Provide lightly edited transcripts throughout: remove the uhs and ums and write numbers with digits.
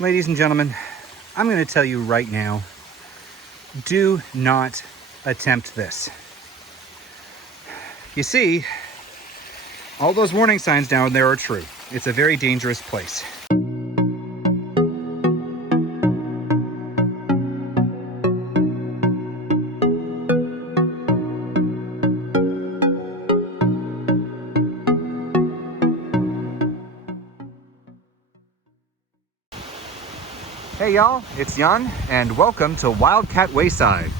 Ladies and gentlemen, I'm going to tell you right now, do not attempt this. You see, all those warning signs down there are true. It's a very dangerous place. Hey y'all, it's Jan, and welcome to Wildcat Wayside.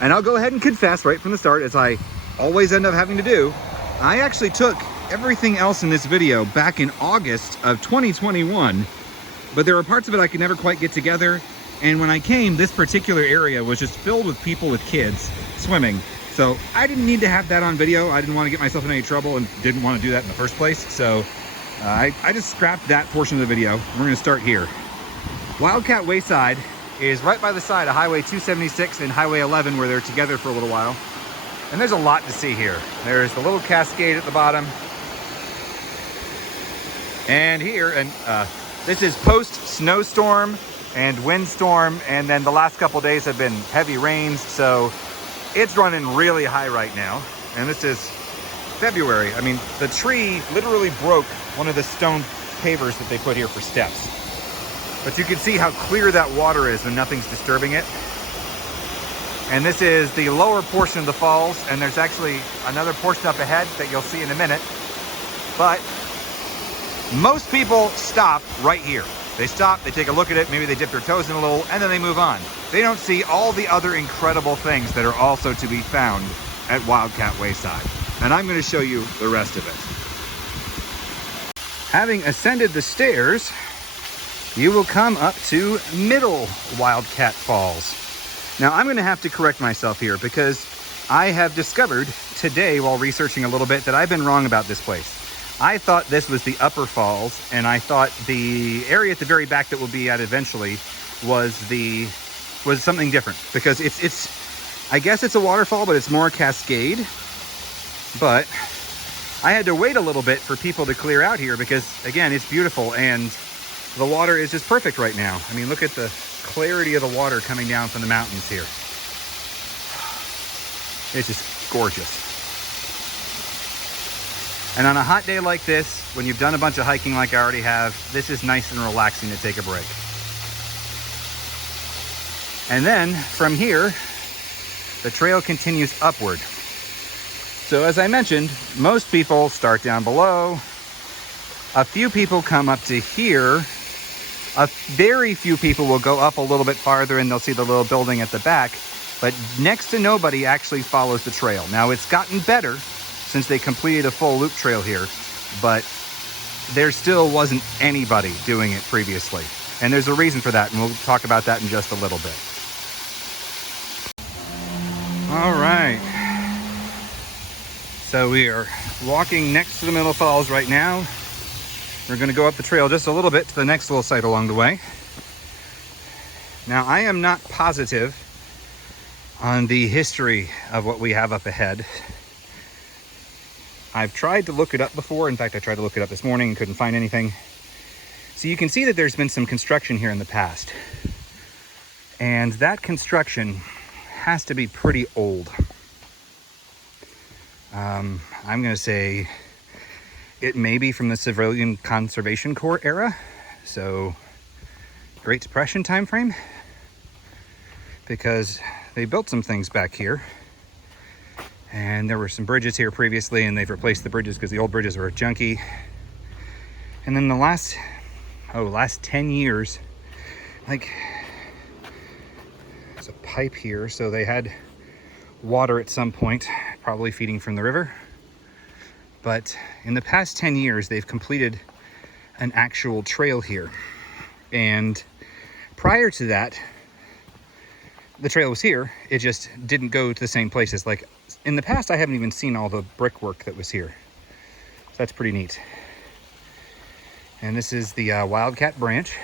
And I'll go ahead and confess right from the start, as I always end up having to do, I actually took everything else in this video back in August of 2021, but there were parts of it I could never quite get together, and when I came, this particular area was just filled with people with kids swimming. So I didn't need to have that on video. I didn't want to get myself in any trouble and didn't want to do that in the first place, so I just scrapped that portion of the video. We're going to start here. Wildcat Wayside is right by the side of Highway 276 and Highway 11, where they're together for a little while. And there's a lot to see here. There's the little cascade at the bottom. And here, and this is post-snowstorm and windstorm, and then the last couple days have been heavy rains, so it's running really high right now. And this is February. I mean, the tree literally broke one of the stone pavers that they put here for steps. But you can see how clear that water is when nothing's disturbing it. And this is the lower portion of the falls, and there's actually another portion up ahead that you'll see in a minute. But most people stop right here. They stop, they take a look at it, maybe they dip their toes in a little, and then they move on. They don't see all the other incredible things that are also to be found at Wildcat Wayside. And I'm going to show you the rest of it. Having ascended the stairs, you will come up to Middle Wildcat Falls. Now, I'm going to have to correct myself here because I have discovered today while researching a little bit that I've been wrong about this place. I thought this was the upper falls, and I thought the area at the very back that we'll be at eventually was something different, because it's I guess it's a waterfall, but it's more a cascade. But I had to wait a little bit for people to clear out here because, again, it's beautiful and the water is just perfect right now. I mean, look at the clarity of the water coming down from the mountains here. It's just gorgeous. And on a hot day like this, when you've done a bunch of hiking like I already have, this is nice and relaxing to take a break. And then from here, the trail continues upward. So as I mentioned, most people start down below. A few people come up to here. A very few people will go up a little bit farther and they'll see the little building at the back, but next to nobody actually follows the trail. Now, it's gotten better since they completed a full loop trail here, but there still wasn't anybody doing it previously. And there's a reason for that, and we'll talk about that in just a little bit. All right. So we are walking next to the Middle Falls right now. We're going to go up the trail just a little bit to the next little site along the way. Now, I am not positive on the history of what we have up ahead. I've tried to look it up before. In fact, I tried to look it up this morning and couldn't find anything. So you can see that there's been some construction here in the past. And that construction has to be pretty old. I'm going to say it may be from the Civilian Conservation Corps era, so Great Depression time frame, because they built some things back here, and there were some bridges here previously, and they've replaced the bridges because the old bridges were junky. And then the last 10 years, like, there's a pipe here, so they had water at some point, probably feeding from the river. But in the past 10 years, they've completed an actual trail here. And prior to that, the trail was here. It just didn't go to the same places. Like in the past, I haven't even seen all the brickwork that was here. So that's pretty neat. And this is the Wildcat branch.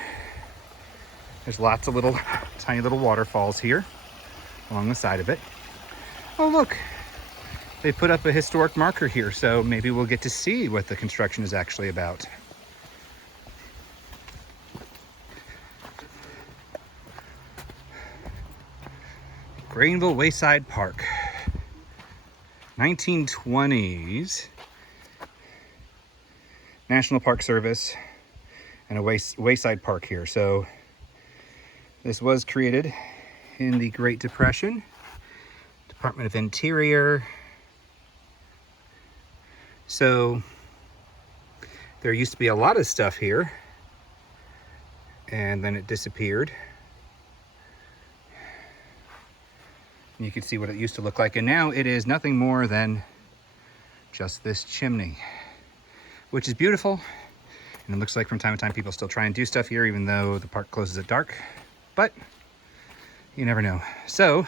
There's lots of little, tiny little waterfalls here along the side of it. Oh, look. They put up a historic marker here, so maybe we'll get to see what the construction is actually about. Greenville Wayside Park. 1920s National Park Service and a wayside park here. So this was created in the Great Depression. Department of Interior. So there used to be a lot of stuff here, and then it disappeared. You can see what it used to look like, and now it is nothing more than just this chimney, which is beautiful. And it looks like from time to time people still try and do stuff here, even though the park closes at dark, but you never know. So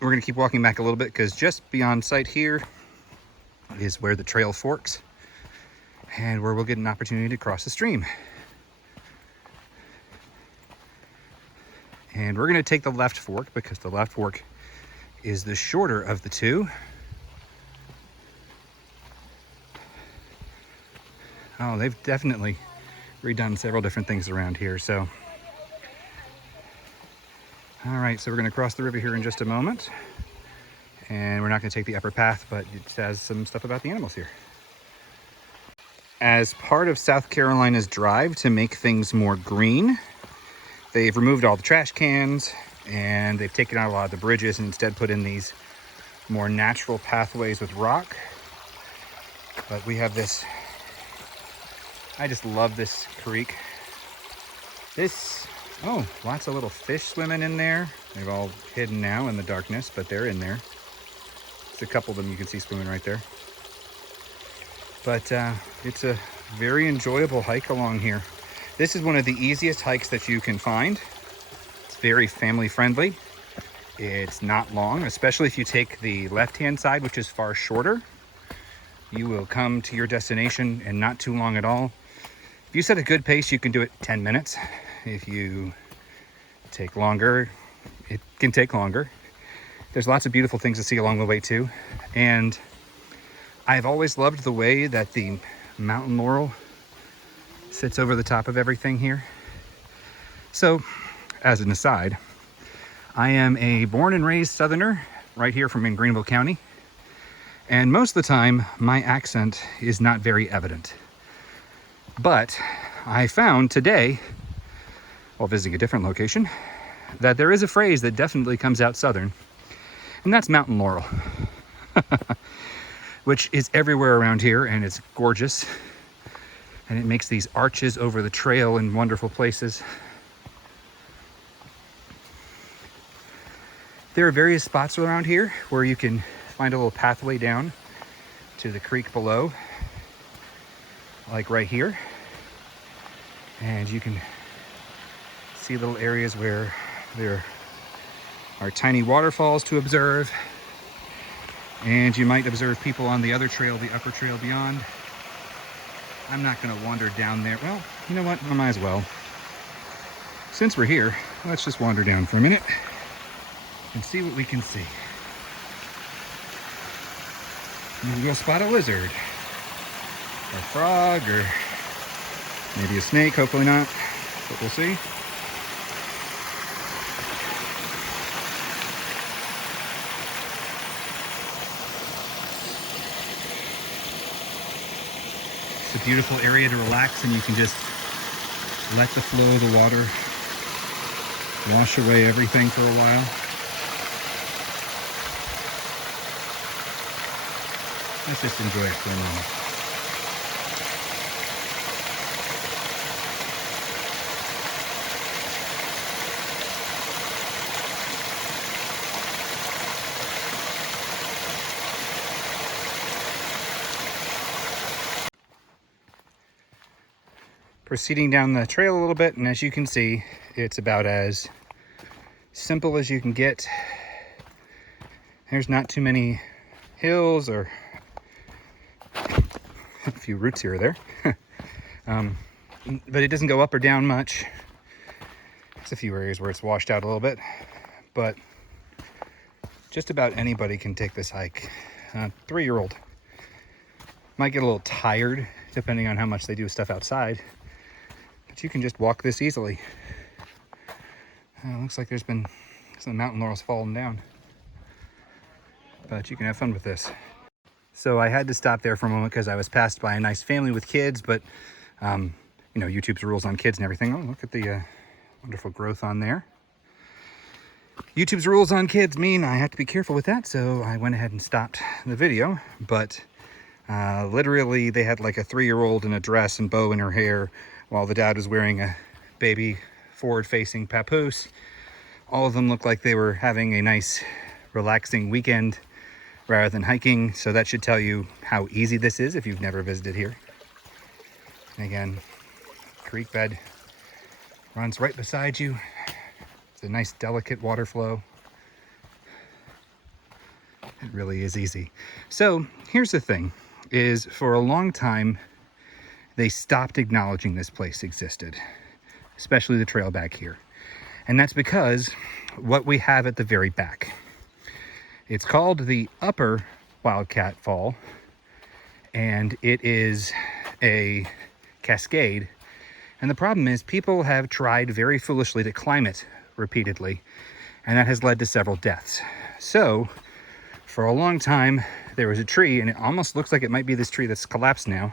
we're gonna keep walking back a little bit, because just beyond sight here is where the trail forks and where we'll get an opportunity to cross the stream. And we're gonna take the left fork, because the left fork is the shorter of the two. Oh, they've definitely redone several different things around here, so. All right, so we're gonna cross the river here in just a moment. And we're not gonna take the upper path, but it has some stuff about the animals here. As part of South Carolina's drive to make things more green, they've removed all the trash cans and they've taken out a lot of the bridges and instead put in these more natural pathways with rock. But we have this, I just love this creek. Oh, lots of little fish swimming in there. They've all hidden now in the darkness, but they're in there. There's a couple of them you can see swimming right there. But it's a very enjoyable hike along here. This is one of the easiest hikes that you can find. It's very family friendly. It's not long, especially if you take the left-hand side, which is far shorter. You will come to your destination in not too long at all. If you set a good pace, you can do it 10 minutes. If you take longer, it can take longer. There's lots of beautiful things to see along the way too. And I've always loved the way that the mountain laurel sits over the top of everything here. So, as an aside, I am a born and raised Southerner right here from in Greenville County. And most of the time, my accent is not very evident. But I found today, while visiting a different location, that there is a phrase that definitely comes out Southern, and that's mountain laurel, which is everywhere around here, and it's gorgeous, and it makes these arches over the trail in wonderful places. There are various spots around here where you can find a little pathway down to the creek below, like right here, and you can see little areas where there are tiny waterfalls to observe, and you might observe people on the other trail, the upper trail beyond. I'm not going to wander down there. Well, you know what? I might as well. Since we're here, let's just wander down for a minute and see what we can see. Maybe we'll spot a lizard, or a frog, or maybe a snake. Hopefully not, but we'll see. It's a beautiful area to relax, and you can just let the flow of the water wash away everything for a while. Let's just enjoy it for a moment. Proceeding down the trail a little bit, and as you can see, it's about as simple as you can get. There's not too many hills or a few roots here or there. But it doesn't go up or down much. There's a few areas where it's washed out a little bit, but just about anybody can take this hike. 3-year-old might get a little tired depending on how much they do stuff outside, but you can just walk this easily. Looks like there's been So the mountain laurel's falling down. But you can have fun with this. So I had to stop there for a moment because I was passed by a nice family with kids, but you know, YouTube's rules on kids and everything. Oh, look at the wonderful growth on there. YouTube's rules on kids mean I have to be careful with that, so I went ahead and stopped the video. But literally, they had like a 3-year-old in a dress and bow in her hair, while the dad was wearing a baby forward-facing papoose. All of them looked like they were having a nice, relaxing weekend rather than hiking, so that should tell you how easy this is if you've never visited here. And again, creek bed runs right beside you. It's a nice, delicate water flow. It really is easy. So here's the thing, is for a long time, they stopped acknowledging this place existed, especially the trail back here. And that's because what we have at the very back. It's called the Upper Wildcat Fall, and it is a cascade. And the problem is people have tried very foolishly to climb it repeatedly, and that has led to several deaths. So for a long time, there was a tree, and it almost looks like it might be this tree that's collapsed now,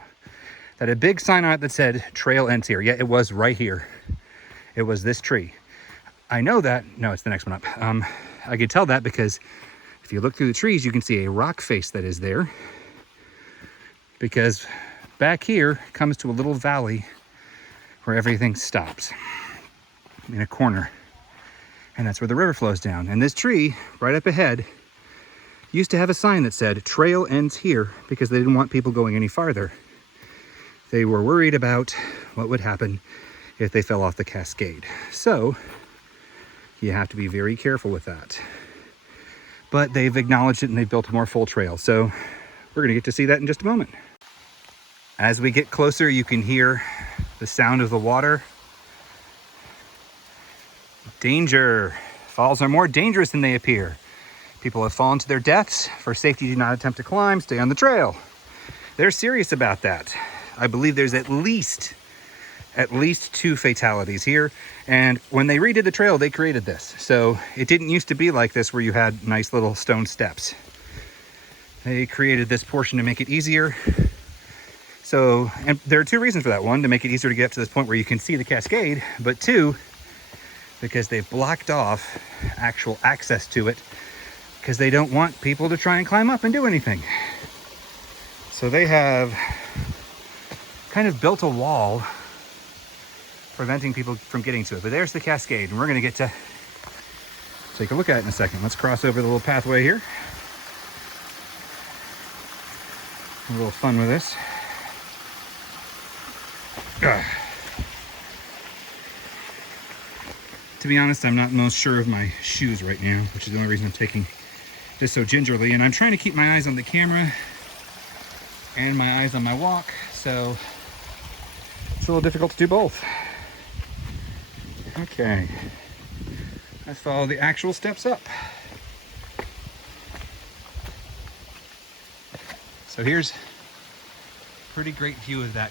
that had a big sign on it that said trail ends here. Yeah, it was right here. It was this tree. I know that. No, it's the next one up. I could tell that because if you look through the trees, you can see a rock face that is there, because back here comes to a little valley where everything stops in a corner, and that's where the river flows down. And this tree right up ahead used to have a sign that said trail ends here, because they didn't want people going any farther. They were worried about what would happen if they fell off the cascade. So you have to be very careful with that. But they've acknowledged it and they've built a more full trail. So we're gonna get to see that in just a moment. As we get closer, you can hear the sound of the water. Danger. Falls are more dangerous than they appear. People have fallen to their deaths. For safety, do not attempt to climb, stay on the trail. They're serious about that. I believe there's at least 2 fatalities here. And when they redid the trail, they created this. So it didn't used to be like this where you had nice little stone steps. They created this portion to make it easier. So, and there are 2 reasons for that. 1, to make it easier to get up to this point where you can see the cascade, but 2, because they've blocked off actual access to it, because they don't want people to try and climb up and do anything. So they have kind of built a wall preventing people from getting to it. But there's the cascade, and we're gonna get to take a look at it in a second. Let's cross over the little pathway here. A little fun with this. To be honest, I'm not most sure of my shoes right now, which is the only reason I'm taking this so gingerly. And I'm trying to keep my eyes on the camera and my eyes on my walk, so it's a little difficult to do both. Okay, let's follow the actual steps up. So here's a pretty great view of that.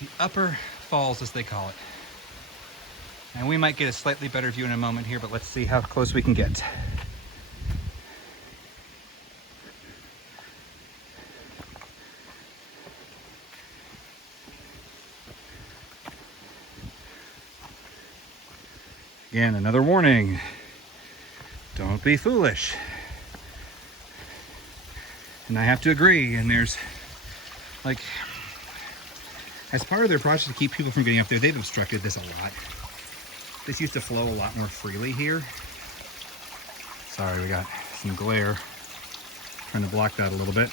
The Upper Falls, as they call it. And we might get a slightly better view in a moment here, but let's see how close we can get. Again, another warning. Don't be foolish. And I have to agree, and there's, like, as part of their project to keep people from getting up there, they've obstructed this a lot. This used to flow a lot more freely here. Sorry, we got some glare. Trying to block that a little bit.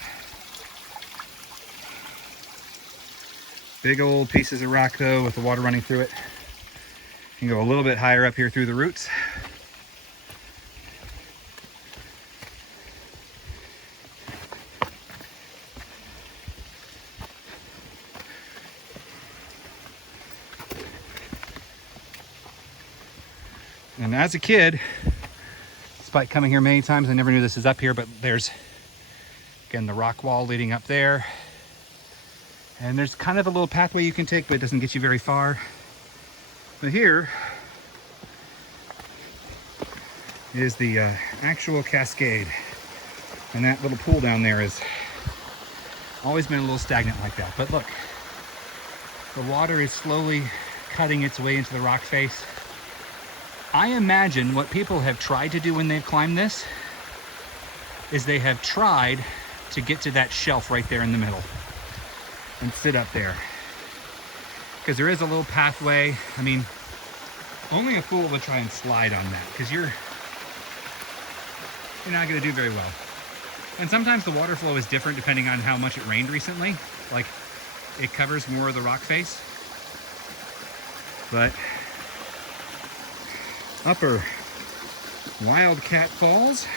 Big old pieces of rock though, with the water running through it. You can go a little bit higher up here through the roots. And as a kid, despite coming here many times, I never knew this is up here, but there's, again, the rock wall leading up there. And there's kind of a little pathway you can take, but it doesn't get you very far. But here, is the actual cascade. And that little pool down there has always been a little stagnant like that. But look, the water is slowly cutting its way into the rock face. I imagine what people have tried to do when they've climbed this is they have tried to get to that shelf right there in the middle and sit up there. Because there is a little pathway. I mean, only a fool would try and slide on that, because you're not going to do very well. And sometimes the water flow is different depending on how much it rained recently. Like, it covers more of the rock face. But Upper Wildcat Falls.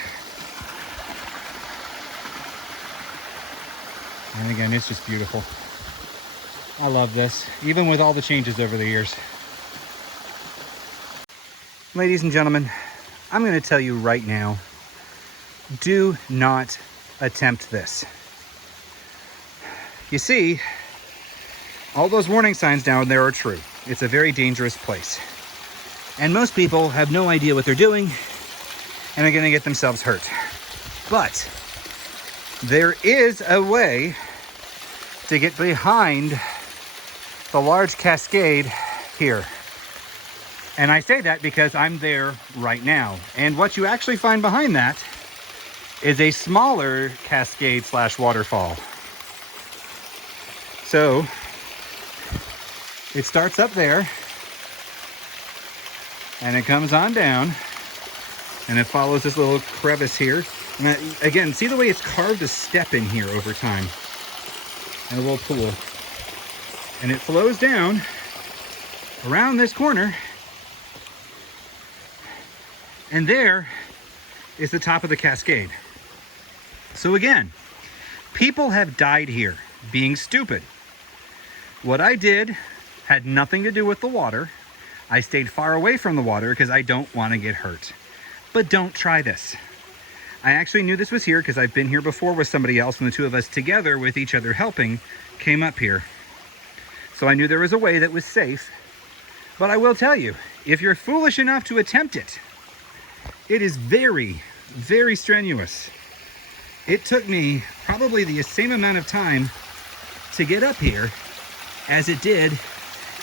And again, it's just beautiful. I love this, even with all the changes over the years. Ladies and gentlemen, I'm going to tell you right now, do not attempt this. You see, all those warning signs down there are true. It's a very dangerous place. And most people have no idea what they're doing and are going to get themselves hurt. But there is a way to get behind the large cascade here. And I say that because I'm there right now. And what you actually find behind that is a smaller cascade slash waterfall. So it starts up there and it comes on down and it follows this little crevice here. And again, see the way it's carved a step in here over time, and a little pool. And it flows down around this corner. And there is the top of the cascade. So again, people have died here being stupid. What I did had nothing to do with the water. I stayed far away from the water because I don't want to get hurt. But don't try this. I actually knew this was here because I've been here before with somebody else, and the two of us together with each other helping came up here. So I knew there was a way that was safe. But I will tell you, if you're foolish enough to attempt it, it is very, very strenuous. It took me probably the same amount of time to get up here as it did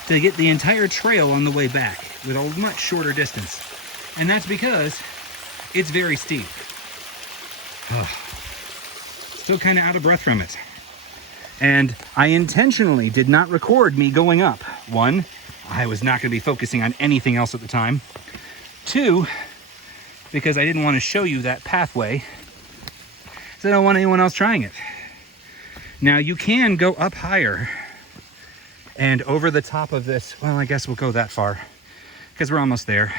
to get the entire trail on the way back with a much shorter distance. And that's because it's very steep. Oh, still kind of out of breath from it. And I intentionally did not record me going up. One, I was not going to be focusing on anything else at the time. Two, because I didn't want to show you that pathway, so I don't want anyone else trying it. Now you can go up higher and over the top of this. Well, I guess we'll go that far because we're almost there.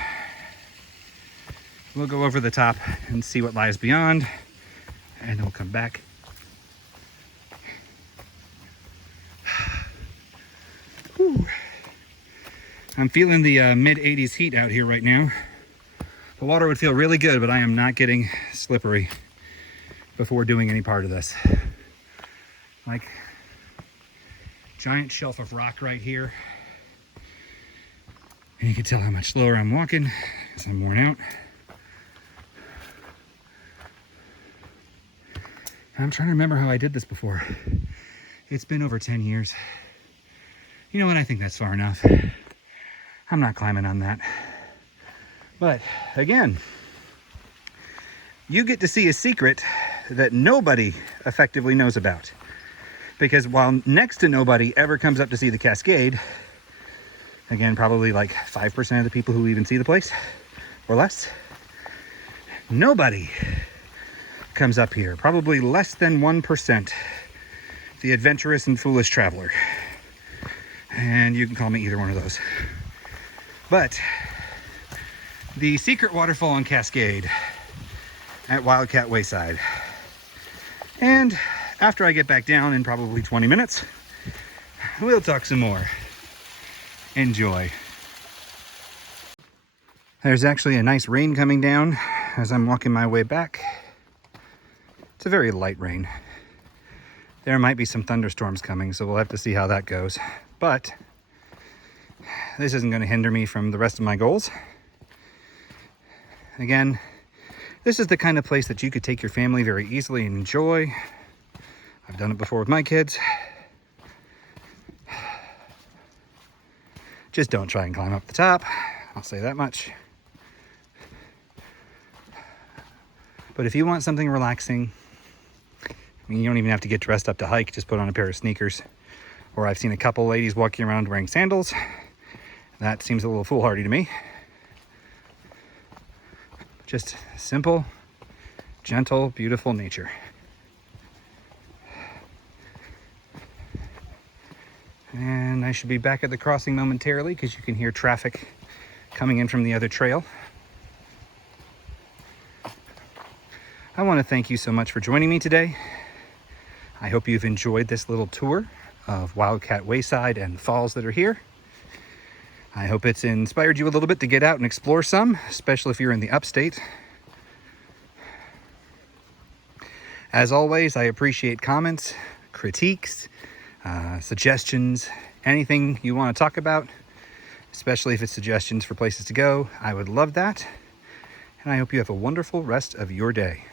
We'll go over the top and see what lies beyond, and then we'll come back. Whew. I'm feeling the mid-80s heat out here right now. The water would feel really good, but I am not getting slippery before doing any part of this. Like, giant shelf of rock right here. And you can tell how much slower I'm walking because I'm worn out. I'm trying to remember how I did this before. It's been over 10 years. You know what? I think that's far enough. I'm not climbing on that. But again, you get to see a secret that nobody effectively knows about. Because while next to nobody ever comes up to see the cascade, again, probably like 5% of the people who even see the place or less, nobody comes up here. Probably less than 1%, the adventurous and foolish traveler. And you can call me either one of those. But the secret waterfall and cascade at Wildcat Wayside. And after I get back down in probably 20 minutes, we'll talk some more. Enjoy. There's actually a nice rain coming down as I'm walking my way back. It's a very light rain. There might be some thunderstorms coming, so we'll have to see how that goes. But this isn't going to hinder me from the rest of my goals. Again, This is the kind of place that you could take your family very easily and enjoy. I've done it before with my kids. Just don't try and climb up the top. I'll say that much. But if you want something relaxing, I mean, you don't even have to get dressed up to hike. Just put on a pair of sneakers. Or I've seen a couple ladies walking around wearing sandals. That seems a little foolhardy to me. Just simple, gentle, beautiful nature. And I should be back at the crossing momentarily because you can hear traffic coming in from the other trail. I want to thank you so much for joining me today. I hope you've enjoyed this little tour of Wildcat Wayside and falls that are here. I hope it's inspired you a little bit to get out and explore some, especially if you're in the upstate. As always, I appreciate comments, critiques, suggestions, anything you want to talk about, especially if it's suggestions for places to go. I would love that. And I hope you have a wonderful rest of your day.